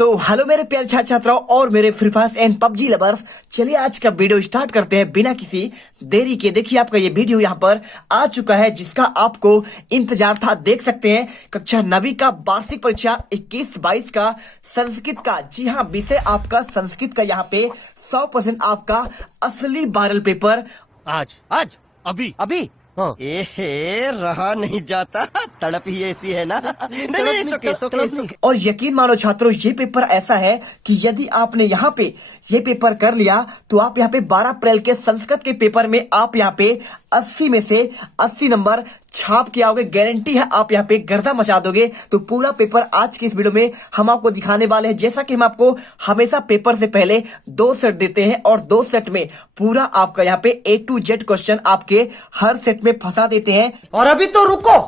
तो हेलो मेरे प्यारे छात्र छात्राओं और मेरे free fire and PUBG lovers, चलिए आज का वीडियो स्टार्ट करते हैं बिना किसी देरी के। देखिए आपका ये वीडियो यहाँ पर आ चुका है जिसका आपको इंतजार था। देख सकते हैं कक्षा 9वीं का वार्षिक परीक्षा 21-22 का संस्कृत का। जी हाँ, विषय आपका संस्कृत का यहाँ पे 100% आपका असली वायरल पेपर आज आज अभी अभी हाँ। एहे रहा नहीं जाता, तड़प ही ऐसी है ना। नहीं सोके। और यकीन मानो छात्रों, ये पेपर ऐसा है कि यदि आपने यहाँ पे ये पेपर कर लिया तो आप यहाँ पे 12 अप्रैल के संस्कृत के पेपर में आप यहाँ पे 80 में से 80 नंबर छाप के आओगे। गारंटी है आप यहाँ पे गर्दा मचा दोगे। तो पूरा पेपर आज के इस वीडियो में हम आपको दिखाने वाले हैं। जैसा कि हम आपको हमेशा पेपर से पहले 2 सेट देते हैं और 2 सेट में पूरा आपका यहाँ पे A to Z क्वेश्चन आपके हर सेट में फंसा देते हैं। और अभी तो रुको,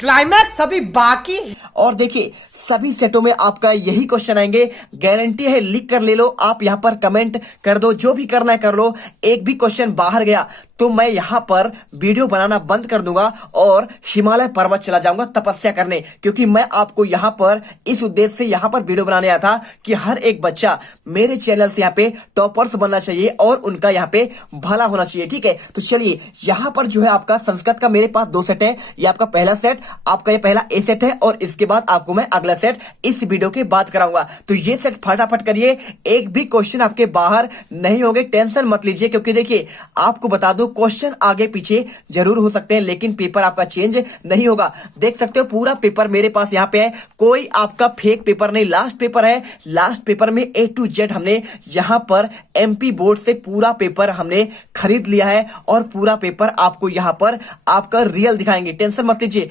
क्लाइमैक्स अभी बाकी। और देखिए सभी सेटों में आपका यही क्वेश्चन आएंगे। गारंटी है, लिख कर ले लो, आप यहाँ पर कमेंट कर दो, जो भी करना है कर लो। एक भी क्वेश्चन बाहर गया तो मैं यहाँ पर वीडियो बनाना बंद कर दूंगा और हिमालय पर्वत चला जाऊंगा तपस्या करने। क्योंकि मैं आपको यहाँ पर इस उद्देश्य से यहाँ पर वीडियो बनाने आया था कि हर एक बच्चा मेरे चैनल से यहाँ पे टॉपर्स बनना चाहिए और उनका यहाँ पे भला होना चाहिए। ठीक है, तो चलिए यहाँ पर जो है आपका संस्कृत का मेरे पास 2 सेट है। ये आपका पहला सेट, आपका ये पहला ए सेट है और इसके बाद आपको मैं अगला सेट इस वीडियो के बाद कराऊंगा। तो ये सेट फटाफट करिए, एक भी क्वेश्चन आपके बाहर नहीं होंगे, टेंशन मत लीजिए। क्योंकि देखिए आपको बता दो, क्वेश्चन आगे पीछे जरूर हो सकते हैं लेकिन पेपर आपका चेंज नहीं होगा। देख सकते हो पूरा पेपर मेरे पास यहाँ पे है, कोई आपका फेक पेपर नहीं। लास्ट पेपर है, लास्ट पेपर में A to Z हमने यहाँ पर MP बोर्ड से पूरा पेपर हमने खरीद लिया है और पूरा पेपर आपको यहाँ पर आपका रियल दिखाएंगे। टेंशन मत लीजिए,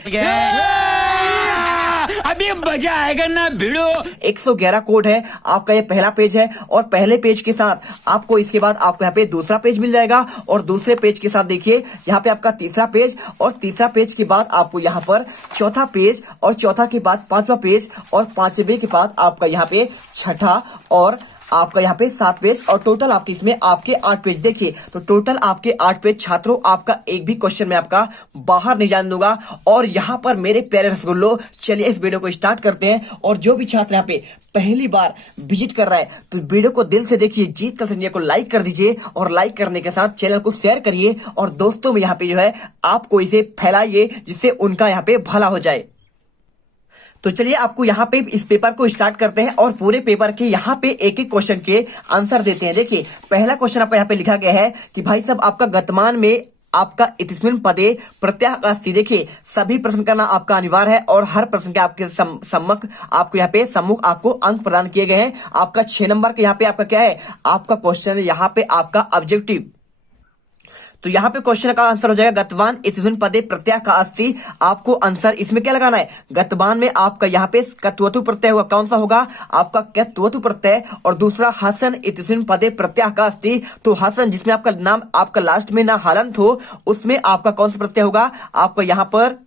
अभी मजा आएगा ना भिड़ो। 111 कोड है आपका, ये पहला पेज है और पहले पेज के साथ आपको इसके बाद आपको यहाँ पे दूसरा पेज मिल जाएगा और दूसरे पेज के साथ देखिए यहाँ पे आपका तीसरा पेज और तीसरा पेज के बाद आपको यहाँ पर चौथा पेज और चौथा के बाद 5वां पेज और 5वें के बाद आपका यहाँ पे छठा और आपका यहाँ पे 7 पेज और टोटल आपके इसमें आपके 8 पेज। देखिए तो टोटल आपके 8 पेज। छात्रों आपका एक भी क्वेश्चन में आपका बाहर नहीं जाने दूंगा। और यहाँ पर मेरे प्यारे रसगुल्लो, चलिए इस वीडियो को स्टार्ट करते हैं। और जो भी छात्र यहाँ पे पहली बार विजिट कर रहा है तो वीडियो को दिल से देखिए, जीत कर संजय को लाइक कर दीजिए और लाइक करने के साथ चैनल को शेयर करिए और दोस्तों में यहाँ पे जो है आपको इसे फैलाइए जिससे उनका यहाँ पे भला हो जाए। तो चलिए आपको यहाँ पे इस पेपर को स्टार्ट करते हैं और पूरे पेपर के यहाँ पे एक एक क्वेश्चन के आंसर देते हैं। देखिए पहला क्वेश्चन आपका यहाँ पे लिखा गया है कि भाई साहब आपका गतमान में आपका इतिस्मिन पदे प्रत्यय का स्थिति। देखिए सभी प्रश्न करना आपका अनिवार्य है और हर प्रश्न के आपके सम्मुख आपको यहाँ पे सम्मुख आपको अंक प्रदान किए गए हैं। आपका 6 नंबर के यहाँ पे आपका क्या है, आपका क्वेश्चन है यहाँ पे आपका ऑब्जेक्टिव। तो यहाँ पे क्वेश्चन का आंसर हो जाएगा गतवान इतिस्मिन पदे प्रत्यय का अस्ति। आपको आंसर इसमें क्या लगाना है, गतवान में आपका यहाँ पे कत्वतु प्रत्यय होगा। कौन सा होगा, आपका कत्वतु प्रत्यय। और दूसरा हसन इतिस्मिन पदे प्रत्यय का अस्ति। तो हसन जिसमें आपका नाम आपका लास्ट में ना हलंत हो, उसमें आपका कौन सा प्रत्यय होगा, आपका यहाँ पर।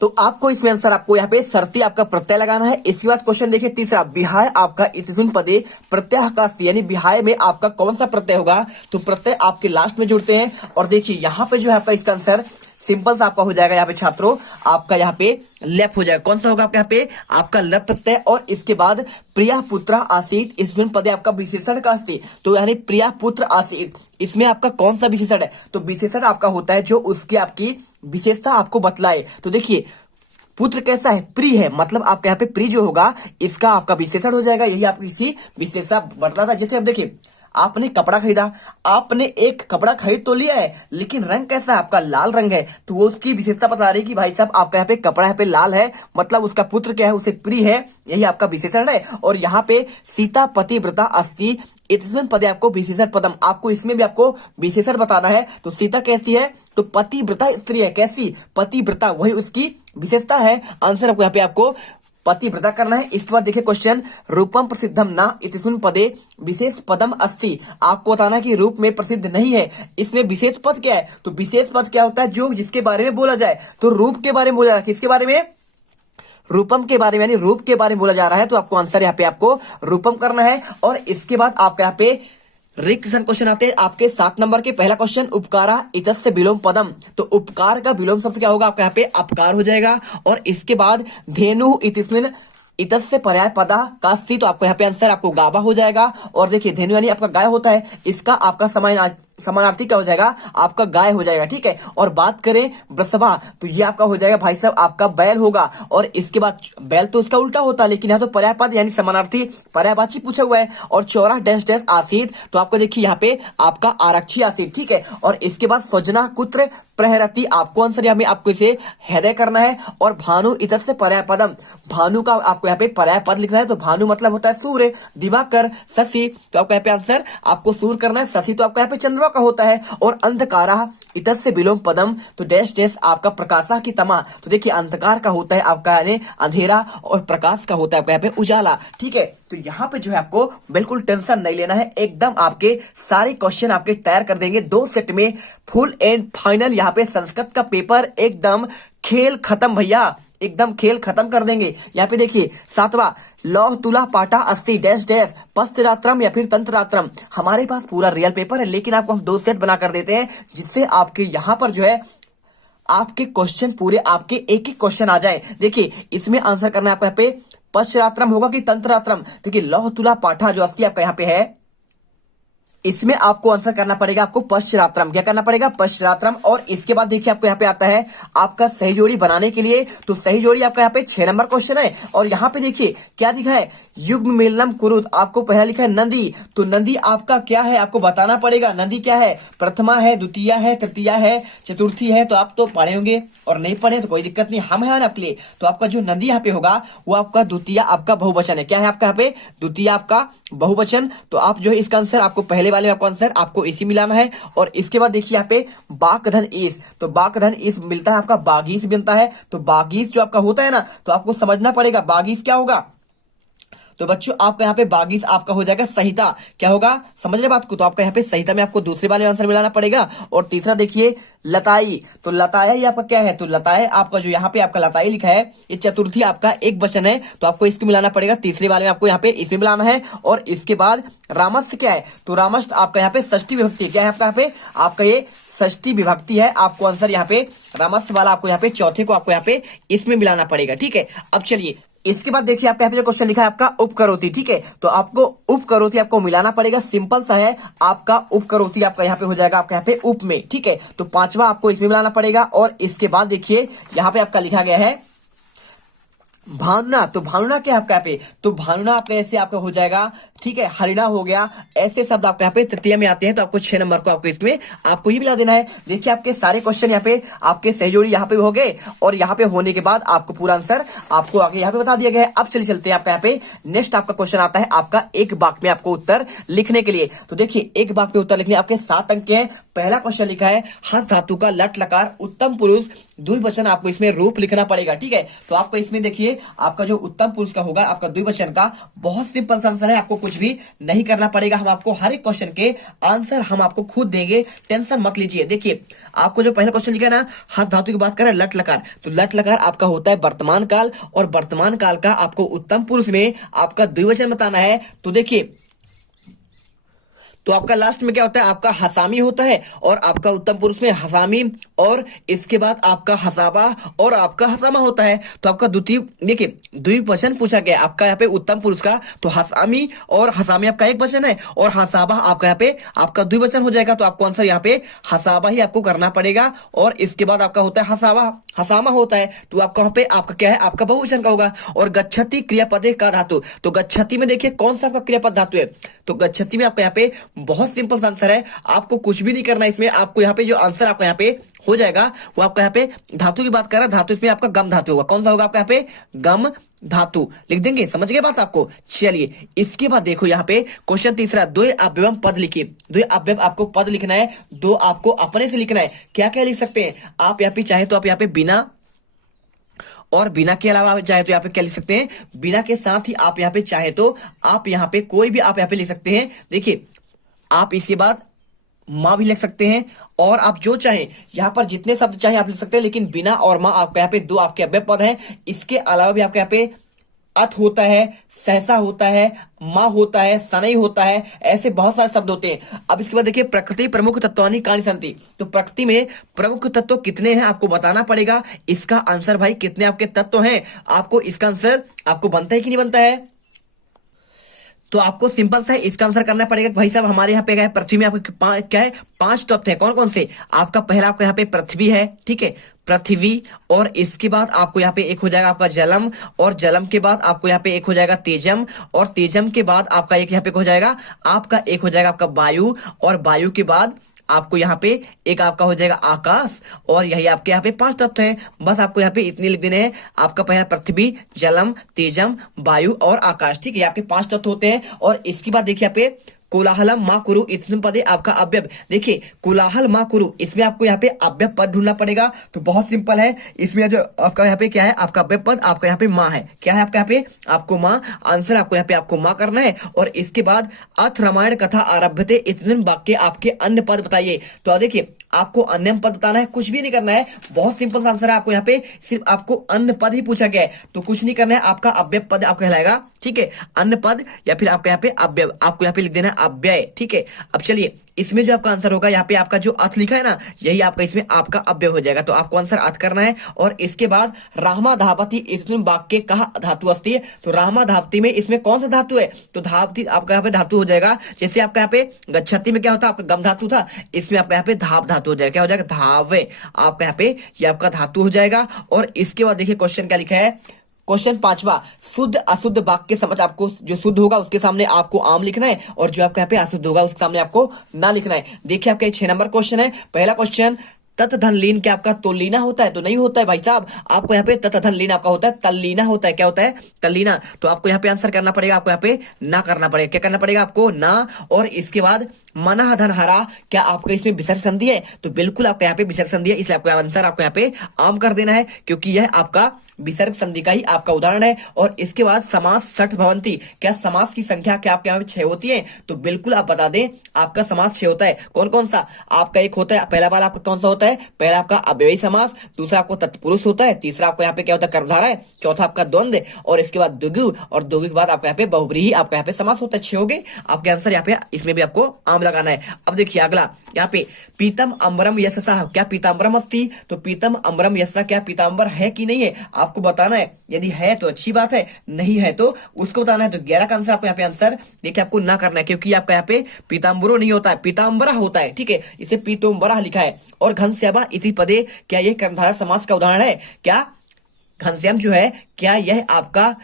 तो आपको इसमें आंसर आपको यहाँ पे सरती आपका प्रत्यय लगाना है। इसके बाद क्वेश्चन देखिए तीसरा, विहाय आपका इतिस्मिन पदे प्रत्यय का अस्ति, यानी विहाय में आपका कौन सा प्रत्यय होगा। तो प्रत्यय आपके लास्ट में जुड़ते हैं। और देखिए यहाँ पे जो है आपका इसका आंसर सिंपल सा आपका हो जाएगा यहाँ पे छात्रों, आपका यहाँ पे लेप हो जाएगा। कौन सा होगा आपका यहाँ पे, आपका लप प्रत्यय। और इसके बाद प्रिया पुत्र आसीत, इसमें पदे आपका विशेषण का अस्ति। तो यानी प्रिया पुत्र आसीत, इसमें आपका कौन सा विशेषण है, तो विशेषण आपका होता है जो उसकी आपकी विशेषता आपको बतलाए। तो देखिए पुत्र कैसा है, प्रिय है, मतलब आपके यहाँ पे प्रिय जो होगा इसका आपका विशेषण हो जाएगा। यही आपकी इसी विशेषता बतलाता है। जैसे अब देखिए आपने कपड़ा खरीदा, आपने एक कपड़ा खरीद तो लिया है लेकिन रंग कैसा है, आपका लाल रंग है। तो वो उसकी विशेषता बता रही है कि भाई साहब आपका यहाँ पे कपड़ा यहाँ पे लाल है, मतलब उसका पुत्र क्या है, उसे प्रिय है। यही आपका विशेषण है। और यहाँ पे सीता पतिव्रता अस्ति इतिस्मिन पदे आपको विशेषण पदम, आपको इसमें भी आपको विशेषण बताना है। तो सीता कैसी है, तो पतिव्रता स्त्री है। कैसी, पतिव्रता, वही उसकी विशेषता है। आंसर आपको यहाँ पे आपको पतिव्रता करना है। इसके बाद देखिए क्वेश्चन, रूपम प्रसिद्धम ना इतिस्मिन पदे विशेष पदम अस्ति। आपको बताना है कि रूप में प्रसिद्ध नहीं है, इसमें विशेष पद क्या है। तो विशेष पद क्या होता है, जो जिसके बारे में बोला जाए। तो रूप के बारे में बोला जा रहा है, किसके बारे में, रूपम के बारे में, यानी रूप के बारे में बोला जा रहा है। तो आपको आंसर यहाँ पे आपको रूपम करना है। और इसके बाद आपका यहाँ पे रिक्त क्वेश्चन आते हैं आपके 7 नंबर के। पहला क्वेश्चन, उपकारा इतस्य विलोम पदम। तो उपकार का विलोम शब्द क्या होगा, आपका यहाँ पे अपकार हो जाएगा। और इसके बाद धेनु इतिस्मिन इतस्य पर्याय पदा का सी, तो आपको यहाँ पे आंसर आपको गावा हो जाएगा। और देखिए धेनु यानी आपका गाय होता है, इसका आपका समानार्थी क्या हो जाएगा, आपका गाय हो जाएगा, ठीक है। और बात करें वृषभा, तो ये आपका हो जाएगा भाई साहब आपका बैल होगा। और इसके बाद बैल तो इसका उल्टा होता है, लेकिन यहाँ तो पर्याय पद यानी समानार्थी पर्यायवाची पूछा हुआ है। और चौरा डैश डैश आसीत, तो आपको देखिए यहाँ पे आपका आरक्षी आसीत, ठीक है। और इसके बाद स्वजना कुत्र प्रहरती, आपको आंसर यहाँ में आपको इसे हृदय करना है। और भानु इतस्य पर्याय पदम, भानु का आपको यहाँ पे पर्याय पद लिखना है, तो भानु मतलब होता है सूर्य। दिवाकर शशि, तो आपको यहाँ पे आंसर आपको सूर्य करना है। शशि तो आपका यहाँ पे चंद्रमा का होता है। और अंधकारा इतस्य विलोम पदम, तो डैश डैश आपका प्रकाशा की तमा, तो देखिए अंधकार का होता है आपका यानी अंधेरा, और प्रकाश का होता है आपका यहाँ पे उजाला, ठीक है। तो यहाँ पे जो है आपको बिल्कुल टेंशन नहीं लेना है, एकदम आपके सारे क्वेश्चन आपके तैयार कर देंगे 2 सेट में, फुल एंड फाइनल। यहाँ पे संस्कृत का पेपर एकदम खेल खत्म भैया, एकदम खेल खत्म कर देंगे। यहाँ पे देखिए 7वां लौह तुला पाटा अस्ति डैश डैश पस्त्रात्रम या फिर तंत्रात्रम, हमारे पास पूरा रियल पेपर है, लेकिन आपको हम 2 सेट बना कर देते हैं, जिससे आपके यहाँ पर जो है आपके क्वेश्चन पूरे आपके एक एक क्वेश्चन आ जाए। देखिए इसमें आंसर करना है आपको यहाँ पे पश्चिरात्रम होगा कि तंत्रात्रम। देखिए लौह तुला पाठा जो अस्ति आपका यहाँ पे है, इसमें आपको आंसर करना पड़ेगा आपको पश्चिरात्रम। क्या करना पड़ेगा, पश्चिरात्रम। और इसके बाद देखिए आपको यहाँ पे आता है आपका सही जोड़ी बनाने के लिए, तो सही जोड़ी आपका यहाँ पे 6 नंबर क्वेश्चन है। और यहाँ पे देखिए क्या लिखा है, युग्म मेलनम कुरुत, आपको पहला लिखा है नंदी, तो नंदी आपका क्या है आपको बताना पड़ेगा। नंदी क्या है, प्रथमा है, द्वितीय है, तृतीया है, चतुर्थी है। तो आप तो पढ़े होंगे, और नहीं पढ़े तो कोई दिक्कत नहीं, हम है ना आपके लिए। तो आपका जो नंदी यहाँ पे होगा वो आपका द्वितीय आपका बहुवचन है। क्या है आपका यहाँ पे, द्वितीय आपका बहुवचन। तो आप जो है इसका आंसर आपको पहले वाले में आपको आंसर आपको इसी मिलाना है। और इसके बाद देखिए यहाँ पे बाकधन ईस, तो बाकधन ईस मिलता है आपका बागीस बनता है। तो बागीस जो आपका होता है ना, तो आपको समझना पड़ेगा बागीस क्या होगा। तो बच्चों आपका यहाँ पे बागीस आपका हो जाएगा संहिता। क्या होगा, समझ रहे बात को। तो आपका यहाँ पे संहिता में आपको दूसरे वाले आंसर मिलाना पड़ेगा। और तीसरा देखिए लताई, तो लताया ही आपका क्या है, तो लताए आपका जो यहाँ पे आपका लताई लिखा है, ये चतुर्थी आपका एक वचन है, तो आपको इसको मिलाना पड़ेगा तीसरे वाले में, आपको यहाँ पे इसमें मिलाना है। और इसके बाद रामस्य क्या है, तो रामस्य आपका यहाँ पे षष्ठी विभक्ति है। क्या है आपका यहाँ पे, आपका ये षष्ठी विभक्ति है। आपको आंसर यहाँ पे रामस्य वाला आपको यहाँ पे चौथे को आपको यहाँ पे इसमें मिलाना पड़ेगा, ठीक है। अब चलिए इसके बाद देखिए आपका यहाँ पे जो क्वेश्चन लिखा है आपका उपकरोति, ठीक है। तो आपको उपकरोति आपको मिलाना पड़ेगा, सिंपल सा है। आपका उपकरोति आपका यहाँ पे हो जाएगा आपका यहाँ पे उप में, ठीक है। तो 5वां आपको इसमें मिलाना पड़ेगा। और इसके बाद देखिए यहाँ पे आपका लिखा गया है भानुना, तो भानुना क्या है आपका यहाँ पे, तो भानुना आपका ऐसे आपका हो जाएगा, ठीक है। हरिणा हो गया, ऐसे शब्द आपके यहाँ पे तृतीय में आते हैं। तो आपको 6 नंबर को आपको इसमें आपको ये मिला देना है। देखिए आपके सारे क्वेश्चन यहाँ पे आपके सही जोड़ी यहाँ पे हो गए, और यहाँ पे होने के बाद आपको पूरा आंसर आपको आगे यहाँ पे बता दिया गया है। अब चलिए चलते हैं आपका यहाँ पे नेक्स्ट आपका क्वेश्चन आता है आपका एक वाक्य में आपको उत्तर लिखने के लिए। तो देखिए एक वाक्य में उत्तर लिखने आपके 7 अंक के हैं। पहला क्वेश्चन लिखा है हस धातु का लट लकार उत्तम पुरुष द्विवचन, आपको इसमें रूप लिखना पड़ेगा, ठीक है। तो आपको इसमें देखिए आपका जो उत्तम पुरुष का होगा आपका द्विवचन का, बहुत सिंपल आंसर है, आपको कुछ भी नहीं करना पड़ेगा। हम आपको हर एक क्वेश्चन के आंसर हम आपको खुद देंगे, टेंशन मत लीजिए। देखिए आपको जो पहला क्वेश्चन लिखा है ना, हस धातु की बात करें लट लकार, तो लट लकार आपका होता है वर्तमान काल, और वर्तमान काल का आपको उत्तम पुरुष में आपका द्विवचन बताना है। तो देखिए तो आपका लास्ट में क्या होता है, आपका हसामी होता है, और आपका उत्तम पुरुष में हसामी, और इसके बाद आपका हसाबा और आपका हसामा होता है। तो आपका द्वितीय देखिए द्विवचन पूछा गया आपका यहाँ पे उत्तम पुरुष का, तो हसामी और हसामी आपका एक वचन है, और हसाबा आपका यहाँ पे आपका द्विवचन हो जाएगा। तो आपको आंसर यहाँ पे हसाबा ही आपको करना पड़ेगा। और इसके बाद आपका होता है हसाबा, हसामा होता है, तो आपका यहाँ पे आपका क्या है, आपका बहुवचन का होगा। और गच्छति क्रियापदे का धातु, तो गच्छति में देखिए कौन सा आपका क्रियापद धातु है, तो गच्छति में आपका यहाँ पे बहुत सिंपल आंसर है, आपको कुछ भी नहीं करना इसमें। आपको यहाँ पे जो आंसर आपका यहाँ पे हो जाएगा वो आपका यहाँ पे धातु की बात कर रहा है, धातु इसमें आपका गम धातु होगा। कौन सा होगा आपका यहाँ पे, गम धातु लिख देंगे, समझ गए बात आपको। चलिए इसके बाद देखो यहाँ पे क्वेश्चन तीसरा, द्वय अव्ययम पद लिखिए। द्वय अव्ययम आपको पद लिखना है, 2 आपको अपने से लिखना है। क्या क्या लिख सकते हैं आप यहाँ पे, चाहे तो आप यहाँ पे बिना, और बिना के अलावा चाहे तो यहाँ पे क्या लिख सकते हैं, बिना के साथ ही आप यहाँ पे चाहे तो आप यहाँ पे कोई भी आप यहाँ पे लिख सकते हैं। देखिए आप इसके बाद माँ भी लिख सकते हैं, और आप जो चाहे यहाँ पर जितने शब्द चाहे आप लिख सकते हैं, लेकिन बिना और माँ आपका यहाँ पे 2 आपके अव्यय पद हैं। इसके अलावा भी आपके यहाँ पे अथ होता है, सहसा होता है, माँ होता है, सनई होता है, ऐसे बहुत सारे शब्द होते हैं। अब इसके बाद देखिए प्रकृति प्रमुख तत्वानि कानि संति। तो प्रकृति में प्रमुख तत्व कितने हैं आपको बताना पड़ेगा। इसका आंसर भाई कितने आपके तत्व हैं, आपको इसका आंसर आपको बनता है कि नहीं बनता है। तो आपको सिंपल सा है इसका आंसर करना पड़ेगा भाई साहब। हमारे यहाँ पे क्या है, पृथ्वी में आपको क्या है, 5 तत्व है। कौन कौन से? आपका पहला आपका यहाँ पे पृथ्वी है, ठीक है, पृथ्वी। और इसके बाद आपको यहाँ पे एक हो जाएगा आपका जलम, और जलम के बाद आपको यहाँ पे एक हो जाएगा तेजम, और तेजम के बाद आपका एक यहाँ पे हो जाएगा आपका वायु, और वायु के बाद आपको यहाँ पे एक आपका हो जाएगा आकाश। और यही आपके यहाँ पे 5 तत्व हैं। बस आपको यहाँ पे इतने लिख देने हैं, आपका पहला पृथ्वी, जलम, तेजम, वायु और आकाश, ठीक है। आपके 5 तत्व होते हैं। और इसके बाद देखिए यहाँ पे कोलाहलम माँ कुरु इसमें पदे आपका अव्यय। देखिए कोलाहल माँ कुरु, इसमें आपको यहाँ पे अव्यय पद ढूंढना पड़ेगा। तो बहुत सिंपल है, इसमें जो आपका यहाँ पे क्या है, आपका अव्यय पद आपका यहाँ पे माँ है। क्या है आपका यहाँ पे, आपको माँ। आंसर आपको यहाँ पे आपको माँ करना है। और इसके बाद अथ रामायण कथा आरभ्यते इतने वाक्य आपके अन्य पद बताइए। तो देखिए आपको अन्य पद बताना है, कुछ भी नहीं करना है, बहुत सिंपल सा आंसर है। आपको यहाँ पे सिर्फ आपको अन्य पद ही पूछा गया है, तो कुछ नहीं करना है। आपका अव्यय पद आपको कहलाएगा, ठीक है, अन्य पद, या फिर आपका यहाँ पे अव्यय, आपको यहाँ पे लिख देना है अव्यय, ठीक है। अब चलिए इसमें जो आपका आंसर होगा, यहाँ पे आपका जो अर्थ लिखा है ना, यही आपका इसमें आपका अव्यय हो जाएगा। तो आपको आंसर अर्थ करना है। और इसके बाद रामा धावती इसमें वाक्य कहा धातु अस्ति है। तो रामा धावती में इसमें कौन सा धातु है, तो धावती आपका यहाँ पे धातु हो जाएगा। जैसे आपका यहाँ पे गच्छति में क्या होता है, आपका गम धातु था, इसमें आपका यहाँ पे धाव धातु हो जाएगा। क्या हो जाएगा, धावे, आपका यहाँ पे ये आपका धातु हो जाएगा। और इसके बाद देखिए क्वेश्चन क्या लिखा है, क्वेश्चन 5वां, शुद्ध अशुद्ध वाक्य समझ। आपको जो शुद्ध होगा उसके सामने आपको आम लिखना है, और जो आपका यहाँ पे अशुद्ध होगा उसके सामने आपको ना लिखना है। देखिए आपका 6 नंबर क्वेश्चन है। पहला क्वेश्चन, तत् धन लीन क्या आपका तोलीना होता है, तो नहीं होता है भाई साहब। आपको यहाँ पे तत् धन लीन आपका होता है तल्लीना होता है। क्या होता है, तल्लीना। तो आपको यहाँ पे आंसर करना पड़ेगा, आपको यहाँ पे ना करना पड़ेगा। क्या करना पड़ेगा आपको, ना। और इसके बाद मना धन हरा, क्या आपका इसमें विसर्ग संधि है, तो बिल्कुल आपका यहाँ पे विसर्ग संधि है, इसलिए आपको आंसर आपको यहाँ पे आम कर देना है, क्योंकि यह आपका विसर्ग संधि का ही आपका उदाहरण है। और इसके बाद समास 60 भवंती, क्या समास की संख्या क्या आपके यहाँ पे 6 होती है, तो बिल्कुल आप बता दें आपका समास 6 होता है। कौन कौन सा, आपका एक होता है, पहला वाला आपका कौन सा होता है, पहला आपका अव्ययी समास, दूसरा आपको तत्पुरुष होता है, तीसरा आपको यहाँ पे क्या होता है, कर्मधारय है, चौथा आपका द्वंद्व, और इसके बाद द्विगु, और द्विगु के बाद आपका यहाँ पे बहुब्रीहि आपका यहाँ पे समास होता है। 6 हो गए आपके आंसर। यहाँ पे इसमें भी आपको आम लगाना है। अब देखिए अगला, यहाँ पे पीतम अम्बरम यशसा, क्या पीताम्बरम अस्ति, तो पीतम अम्बरम यशसा, क्या पीताम्बर है कि नहीं है, आपको बताना है। यदि है तो अच्छी बात है, नहीं है तो उसको बताना है। तो 11 का आंसर आपको यहाँ पे आंसर देखिए आपको ना करना है, क्योंकि आपका यहाँ पे पीताम्बरो नहीं होता है, पीताम्बरा होता है, ठीक है, इसे पीतोम्बरा लिखा है। और घनश्यामा इति पदे, क्या ये कर्मधारय समास का उदाहरण है, क्या घनश्याम जो है क्या यह आपका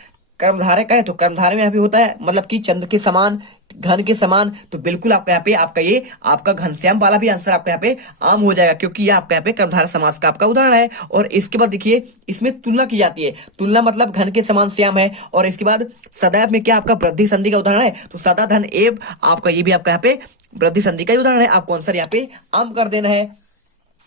कर्मधारय का है, तो कर्मधारय में यहाँ पे होता है मतलब कि चंद्र के समान, घन के समान। तो बिल्कुल आपका यहाँ पे आपका ये आपका घनश्याम वाला भी आंसर आपका यहाँ पे आम हो जाएगा, क्योंकि ये आपका यहाँ पे कर्मधारय समास का आपका उदाहरण है। और इसके बाद देखिए इसमें तुलना की जाती है, तुलना मतलब घन के समान श्याम है। और इसके बाद सदैव में क्या आपका वृद्धि संधि का उदाहरण है, तो सदा धन एव, आपका ये भी आपका यहाँ पे वृद्धि संधि का उदाहरण है। आपको आंसर यहाँ पे आम कर देना है,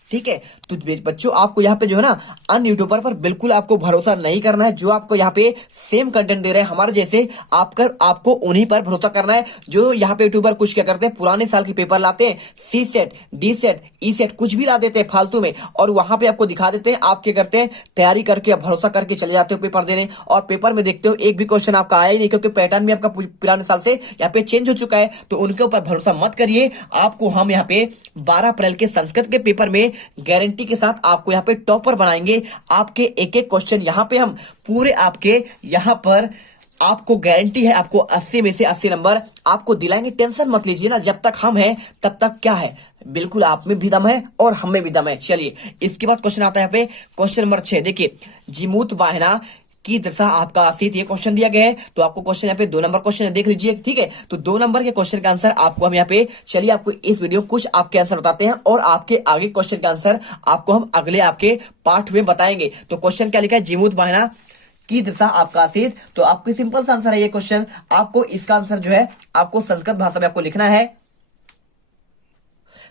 ठीक है। तो बच्चों आपको यहाँ पे जो है ना अन्य यूट्यूबर पर बिल्कुल आपको भरोसा नहीं करना है। जो आपको यहाँ पे सेम कंटेंट दे रहे हैं हमारे जैसे, आपको उन्हीं पर भरोसा करना है। जो यहाँ पे यूट्यूबर कुछ क्या करते हैं, पुराने साल के पेपर लाते हैं, सी सेट, डी सेट, ई सेट, कुछ भी ला देते हैं फालतू में, और वहां पे आपको दिखा देते हैं। आप क्या करते हैं, तैयारी करके भरोसा करके चले जाते हो पेपर देने, और पेपर में देखते हो एक भी क्वेश्चन आपका आया ही नहीं, क्योंकि पैटर्न भी आपका पुराने साल से यहाँ पे चेंज हो चुका है। तो उनके ऊपर भरोसा मत करिए। आपको हम यहाँ पे 12 अप्रैल के संस्कृत के पेपर में गारंटी के साथ आपको यहाँ पे टॉपर बनाएंगे। आपके एक एक क्वेश्चन यहाँ पे हम पूरे आपके यहाँ पर आपको गारंटी है, आपको 80 में से 80 नंबर आपको दिलाएंगे। टेंशन मत लीजिए ना, जब तक हम हैं तब तक क्या है, बिल्कुल आप में भी दम है और हम में भी दम है। चलिए इसके बाद क्वेश्चन आता है यहाँ पे क्वेश्चन नंबर 6। देखिए जीमूत वाहिना की दशा आपका आसित, ये क्वेश्चन दिया गया है। तो आपको क्वेश्चन यहाँ पे 2 नंबर क्वेश्चन है, देख लीजिए, ठीक है। तो 2 नंबर के क्वेश्चन का आंसर आपको हम यहाँ पे, चलिए आपको इस वीडियो कुछ आपके आंसर बताते हैं, और आपके आगे क्वेश्चन का आंसर आपको हम अगले आपके पार्ट में बताएंगे। तो क्वेश्चन क्या लिखा है, जीमूत वाहिना की दशा आपका आसित। तो आपको सिंपल सा आंसर है ये क्वेश्चन। आपको इसका आंसर जो है आपको संस्कृत भाषा में आपको लिखना है।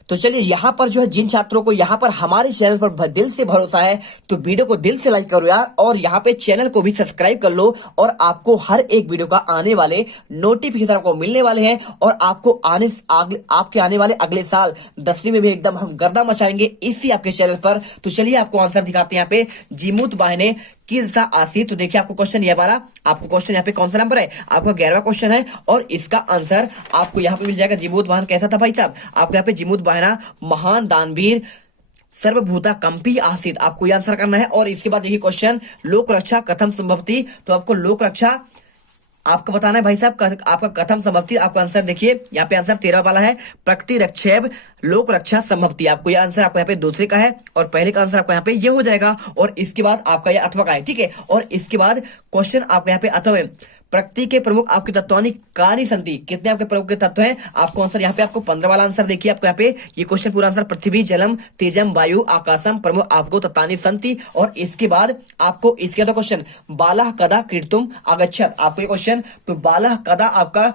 तो चलिए यहाँ पर जो है जिन छात्रों को यहाँ पर हमारे चैनल पर दिल से भरोसा है, तो वीडियो को दिल से लाइक करो यार, और यहाँ पे चैनल को भी सब्सक्राइब कर लो, और आपको हर एक वीडियो का आने वाले नोटिफिकेशन आपको मिलने वाले हैं। और आपको आपके आने वाले अगले साल 10वीं में भी एकदम हम गर्दा मचाएंगे इसी आपके चैनल पर। तो चलिए आपको आंसर दिखाते हैं यहाँ पे, जीमूत वाहिनी किस आसित। तो देखिए आपको क्वेश्चन ये वाला, आपको क्वेश्चन यहाँ पे कौन सा नंबर है, आपका 11वां क्वेश्चन है और इसका आंसर आपको यहाँ पे मिल जाएगा। जिमूत कैसा था भाई साहब, आपको यहाँ पे जिमूत वाहना महान दानवीर सर्वभूता कंपी आसित, आपको ये आंसर करना है। और इसके बाद देखिए क्वेश्चन लोक रक्षा कथम संभवती, तो आपको लोक रक्षा आपको बताना है भाई साहब आपका कथम संभवती। आपका आंसर देखिए यहाँ पे आंसर 13 वाला है, प्रकृति रक्षेब लोक रक्षा संभवती। आपको यह आंसर आपको यहाँ पे दूसरे का है और पहले का आंसर आपको यहाँ पे ये हो जाएगा। और इसके बाद आपका यह अथवा का है, ठीक है। और इसके बाद क्वेश्चन आपको यहाँ पे अथवा में प्रकृति के प्रमुख आपके तत्वानी कानी संति, कितने आपके प्रमुख के तत्व हैं, आपको आंसर यहाँ पे आपको 15 वाला आंसर देखिए। आपको यहाँ पे ये क्वेश्चन पूरा आंसर पृथ्वी जलम तेजम वायु आकाशम प्रमुख आपको तत्वानी संति। और इसके बाद आपको इसके बाद क्वेश्चन बाला कदा क्रीडतुम अगच्छत, आपको ये क्वेश्चन तो बाला कदा आपका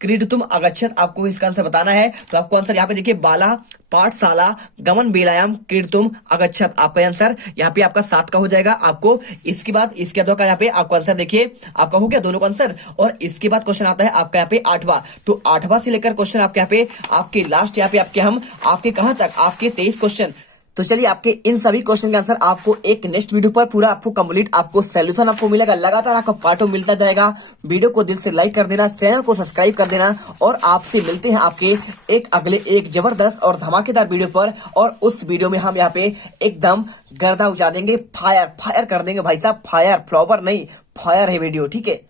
क्रीडतुम अगच्छत, आपको इसका आंसर बताना है। तो आपको आंसर यहाँ पे देखिए बाला पाठशाला गमन बेलायाम क्रीडतुम अगच्छत, आपका आंसर यहाँ पे आपका 7 का हो जाएगा। आपको इसके बाद इसके दो का यहाँ पे आपको आंसर देखिए आपका हो गया दोनों का आंसर। और इसके बाद क्वेश्चन आता है आपका यहाँ पे 8वां, तो 8वां से लेकर क्वेश्चन आपके यहाँ पे आपके लास्ट यहाँ पे आपके हम आपके कहां तक आपके 23 क्वेश्चन। तो चलिए आपके इन सभी क्वेश्चन के आंसर आपको एक नेक्स्ट वीडियो पर पूरा आपको कंप्लीट आपको सॉल्यूशन आपको मिलेगा, लगातार आपको पार्टों मिलता जाएगा। वीडियो को दिल से लाइक कर देना, चैनल को सब्सक्राइब कर देना और आपसे मिलते हैं आपके एक अगले एक जबरदस्त और धमाकेदार वीडियो पर। और उस वीडियो में हम यहाँ पे एकदम गर्दा उछाल देंगे, फायर फायर कर देंगे भाई साहब, फायर फ्लावर नहीं फायर है वीडियो, ठीक है।